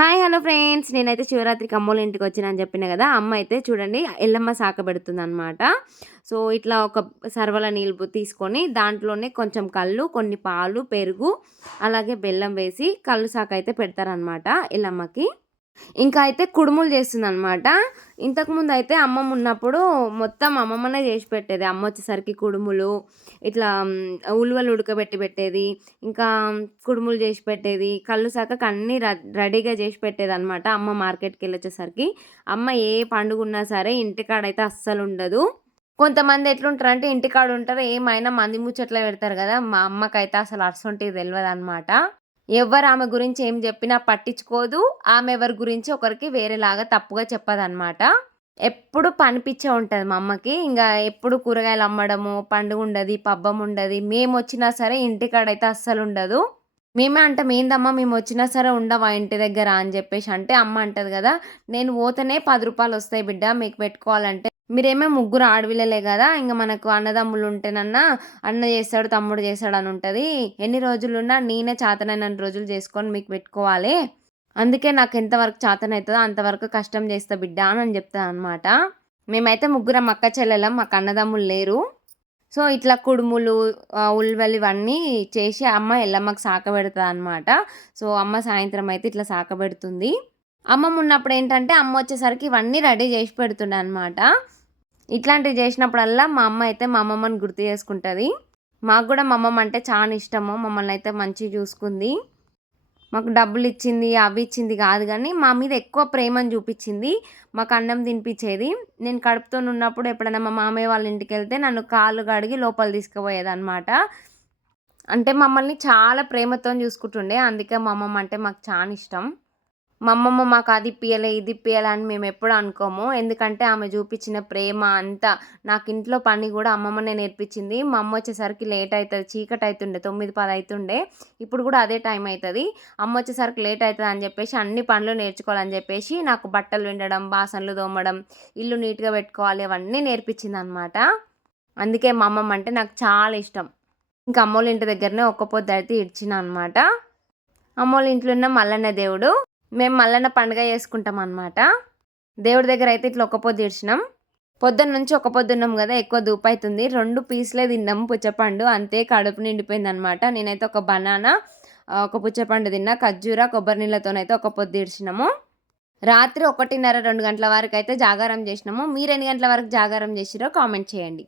Hi hello friends. నేనైతే శివరాత్రికి అమ్మోళ్ళ ఇంటికి వచ్చిన అని చెప్పిన కదా అమ్మ అయితే చూడండి ఎల్లమ్మ శాఖ పెడుతుంది అనమాట సో ఇట్లా ఒక సర్వల నీళ్ళు తీసుకొని దాంట్లోనే కొంచెం కళ్ళు కొన్ని పాలు పెరుగు అలాగే బెల్లం వేసి కళ్ళు శాఖ అయితే పెడతారనమాట ఎల్లమ్మకి. ఇంకా అయితే కుడుములు చేస్తుంది అనమాట ఇంతకుముందు అయితే అమ్మమ్మ ఉన్నప్పుడు మొత్తం అమ్మమ్మనే చేసి పెట్టేది. అమ్మ వచ్చేసరికి కుడుములు ఇట్లా ఉలువలు ఉడకబెట్టి పెట్టేది. ఇంకా కుడుములు చేసి పెట్టేది. కళ్ళు శాఖకు అన్నీ రెడీగా చేసి పెట్టేది అనమాట అమ్మ మార్కెట్కి వెళ్ళి వచ్చేసరికి అమ్మ ఏ పండుగ ఉన్నా సరే ఇంటికాడైతే అస్సలు ఉండదు. కొంతమంది ఎట్లుంటారు అంటే ఇంటికాడ ఉంటారు. ఏమైనా మంది ముచ్చట్లో పెడతారు కదా మా అమ్మకైతే అసలు అర్సంటిది తెలియదు అనమాట ఎవరు ఆమె గురించి ఏం చెప్పినా పట్టించుకోదు. ఆమె ఎవరి గురించి ఒకరికి వేరేలాగా తప్పుగా చెప్పదన్నమాట. ఎప్పుడు పనిపించే ఉంటుంది మా అమ్మకి. ఇంకా ఎప్పుడు కూరగాయలు అమ్మడము పండుగ ఉండదు పబ్బం ఉండదు. మేము వచ్చినా సరే ఇంటికాడైతే అస్సలు ఉండదు. మేమే అంటాం ఏందమ్మా మేము వచ్చినా సరే ఉండవా ఇంటి దగ్గర? అని చెప్పేసి అంటే అమ్మ అంటది కదా నేను పోతేనే పది రూపాయలు వస్తాయి బిడ్డ మీకు పెట్టుకోవాలంటే మీరేమో ముగ్గురు ఆడవిల్లలే కదా ఇంకా మనకు అన్నదమ్ములు ఉంటేనన్నా అన్న చేస్తాడు తమ్ముడు చేస్తాడు అని ఉంటుంది. ఎన్ని రోజులున్నా నేనే చాతనైన రోజులు చేసుకొని మీకు పెట్టుకోవాలి. అందుకే నాకు ఎంతవరకు చాతనవుతుందో అంతవరకు కష్టం చేస్తా బిడ్డ అని చెప్తాను అనమాట మేమైతే ముగ్గురం అక్క చెల్లెలం మాకు అన్నదమ్ములు లేరు. సో ఇట్లా కుడుములు ఉల్వలు ఇవన్నీ చేసి అమ్మ ఎల్లమ్మకి సాక పెడుతుంది అనమాట సో అమ్మ సాయంత్రం అయితే ఇట్లా సాక పెడుతుంది. అమ్మమ్మ ఉన్నప్పుడు ఏంటంటే అమ్మ వచ్చేసరికి ఇవన్నీ రెడీ చేసి పెడుతుండే అనమాట ఇట్లాంటివి చేసినప్పుడల్లా మా అమ్మ అయితే మా అమ్మమ్మని గుర్తు చేసుకుంటుంది. మాకు కూడా మా అమ్మమ్మ అంటే చాలా ఇష్టము. మమ్మల్ని అయితే మంచిగా చూసుకుంది. మాకు డబ్బులు ఇచ్చింది అవి ఇచ్చింది కాదు కానీ మా మీద ఎక్కువ ప్రేమను చూపించింది. మాకు అన్నం తినిపించేది. నేను కడుపుతో ఉన్నప్పుడు ఎప్పుడైనా మా మామయ్య వాళ్ళ ఇంటికి వెళ్తే నన్ను కాళ్ళు కడిగి లోపల తీసుకుపోయేది అనమాట అంటే మమ్మల్ని చాలా ప్రేమతో చూసుకుంటుండే. అందుకే మా అమ్మమ్మ అంటే మాకు చాలా ఇష్టం. మా అమ్మమ్మ మాకు అది ఇప్పియలే ఇది ఇప్పియలే అని మేము ఎప్పుడు అనుకోము. ఎందుకంటే ఆమె చూపించిన ప్రేమ అంతా నాకు ఇంట్లో పని కూడా అమ్మమ్మనే నేర్పించింది. మా అమ్మ వచ్చేసరికి లేట్ అవుతుంది చీకటి అవుతుండే తొమ్మిది పది అవుతుండే ఇప్పుడు కూడా అదే టైం అవుతుంది అమ్మ వచ్చేసరికి లేట్ అవుతుంది అని చెప్పేసి అన్ని పనులు నేర్చుకోవాలని చెప్పేసి నాకు బట్టలు విండడం బాసనలు తోమడం ఇల్లు నీట్గా పెట్టుకోవాలి అవన్నీ నేర్పించింది అనమాట అందుకే మా అమ్మమ్మ అంటే నాకు చాలా ఇష్టం. ఇంకా అమ్మోళ్ళ ఇంటి దగ్గరనే ఒక్క పొద్దు అయితే ఇడ్చిన అనమాట. అమ్మోళ్ళ ఇంట్లో ఉన్న మల్లన్న దేవుడు మేము మల్లన్న పండుగ చేసుకుంటాం అనమాట దేవుడి దగ్గర అయితే ఇట్లా ఒక పొద్దు ఇడిచినాం పొద్దున్న నుంచి ఒక పొద్దున్నాం కదా ఎక్కువ దూపు అవుతుంది. రెండు పీసులే తిన్నాం పుచ్చపండు. అంతే కడుపు నిండిపోయింది అనమాట నేనైతే ఒక బనానా ఒక పుచ్చపండు తిన్నా. ఖర్జూర కొబ్బరి నీళ్ళతోనైతే ఒక పొద్దు ఇడిచినాము రాత్రి ఒకటిన్నర రెండు గంటల వరకు అయితే జాగారం చేసినాము. మీరు ఎన్ని గంటల వరకు జాగారం చేసిరో కామెంట్ చేయండి.